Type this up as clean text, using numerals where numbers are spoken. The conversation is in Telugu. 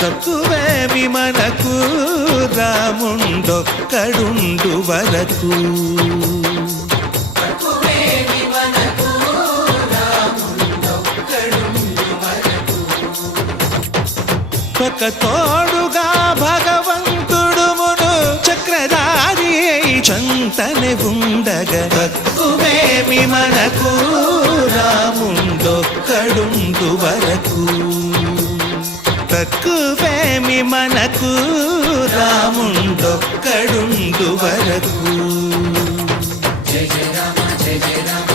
తక్కువేమి మనకు రాముండొక్కడుండు వరకు. ఒక తోడుగా భగవంతుడు మును చక్రధారి చంతనే ఉండగా తక్కువేమి మనకు రాముండొక్కడుండు వరకు. తక్కువేమి మనకు రాముండొక్కడుండు వరకు. జయ జయ రామ జయ జయ రామ